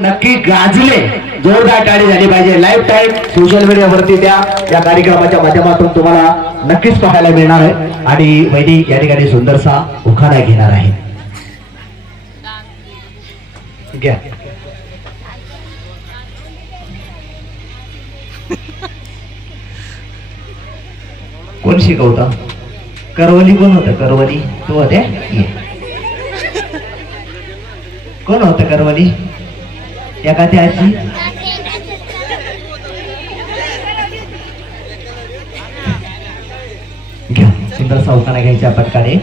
नक्की गाजले. जोरदार टाळी झाली पाहिजे. लाईव्ह टाईम सोशल मीडियावरती त्या या कार्यक्रमाच्या माध्यमातून तुम्हाला नक्कीच पाहायला मिळणार आहे. आणि वैदी या ठिकाणी सुंदरसा उखाणा घेणार आहे. घ्या. कोण शिकवता. करवली कोण होतं? करवली. तू होते कोण होतं करवली? एखादी आजी घ्या. सुंदर सावकाना घ्यायच्या पटकाने.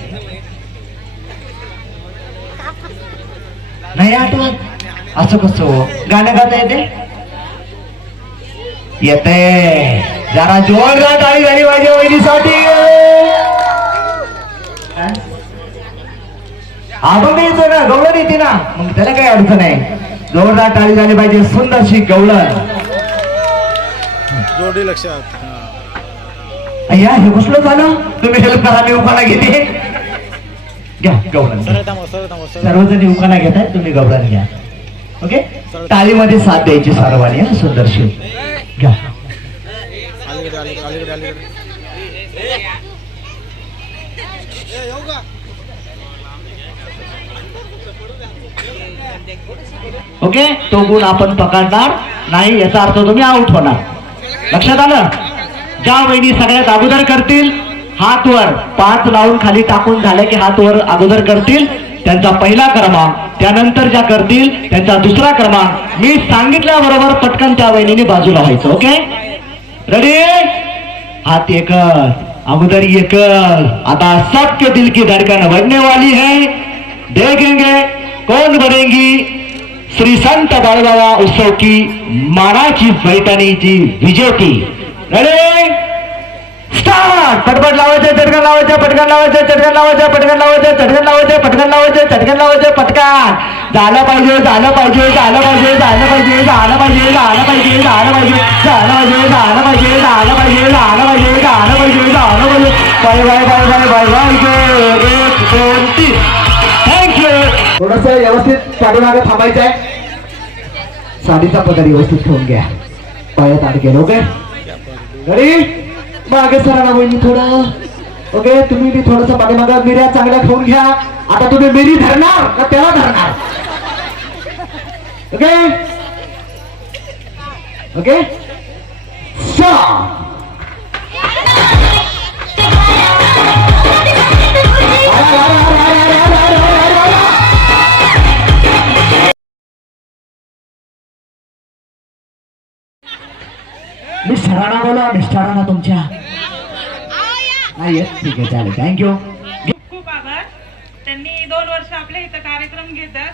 नाही आठवत. असं कसं हो? गाणं गाता येते? येते. जरा जोरदार टाळी झाली माझ्या वहिनीसाठी. आपण येतो ना गवळण येते ना. मग त्याला काही अडचण आहे जोरदार टाळी झाली पाहिजे सुंदरशी गवळण. जोडी लक्षात. अय्या हे कसलं झालं? तुम्ही हेल्प करा मी उखाणा घेते. घ्या गवळण. सर्वजणी उखाणा घेताय तुम्ही गवळण घ्या. ओके? टाळीमध्ये साथ द्यायची सर्वांनी सुंदरशी. घ्या. अलीकडे अलीकडे अलीकडे अलीकडे ओके तो गुण आपण पकडणार नाही याचा अर्थ तुम्ही आउट होणार. लक्षात आलं? ज्या वहिनी सगळ्यात अगोदर करतील हात वर पाच लावून खाली टाकून झालं की हात वर अगोदर करतील त्यांचा पहिला क्रमांक त्यानंतर ज्या करतील त्यांचा दुसरा क्रमांक. मी सांगितल्याबरोबर पटकन त्या वहिनीने बाजूला व्हायचं ओके? रेडी हाथ एकल अगोदर एकल आता सबके दिल की धड़कन बढ़ने वाली है. देखेंगे कौन बनेगी श्री संत बाळबाबा उत्सव की मानाची पैठणीची विजेती रेडी स्टार्ट पटपट लावायचं चटकन लावायचं पटकन लावायचं चटकन लावायचं पटकन लावायचं चटकन लावायचं पटकन लावायचं चटकन लावायचं पटकन झालं पाहिजे झालं पाहिजे झालं पाहिजे झालं पाहिजे झालं पाहिजे झालं पाहिजे झालं पाहिजे झालं पाहिजे झालं पाहिजे झालं पाहिजे झालं पाहिजे झालं पाहिजे झालं पाहिजे bye bye bye bye bye bye एक दोन तीन थँक्यू थोडस व्यवस्थित पाठीमागे थांबायचं आहे साडीचा पदर व्यवस्थित ठेवून घ्या पायात अडकेल ओके रेडी मागे सरा ना वहिनी थोडं ओके तुम्ही बी थोडस पाठीमागे मिऱ्या चांगल्या ठेवून घ्या atau tuh diri ke ketela ternar oke oke so Miss Rana bola, Miss Rana tumcha. Oh, Ayo, tiga jalan. Thank you. त्यांनी दोन वर्ष आपल्या इथं कार्यक्रम घेतात.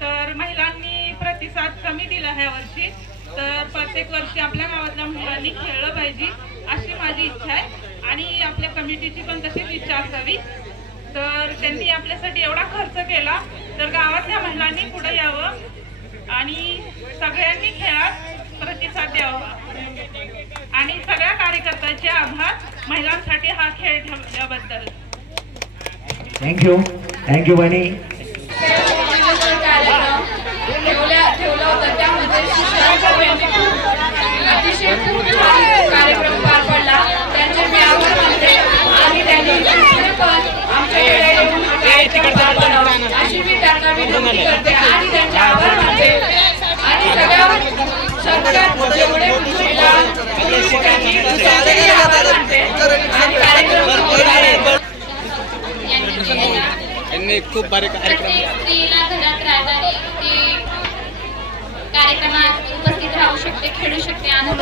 तर महिलांनी प्रतिसाद कमी दिला ह्या वर्षी. तर प्रत्येक वर्षी आपल्या गावातल्या मुलांनी खेळलं पाहिजे अशी माझी इच्छा आहे. आणि आपल्या कमिटीची पण तशीच इच्छा असावी. तर त्यांनी आपल्यासाठी एवढा खर्च केला तर गावातल्या महिलांनी पुढे यावं. आणि सगळ्यांनी खेळात प्रतिसाद द्यावा. आणि सगळ्या कार्यकर्त्यांचे आभार. महिलांसाठी हा खेळ ठेवल्याबद्दल थँक्यू थँक्यू बहिणी ठेवल्या हे खूप बारीक कार्यक्रम. उपस्थित राहू शकते खेळू शकते आनंद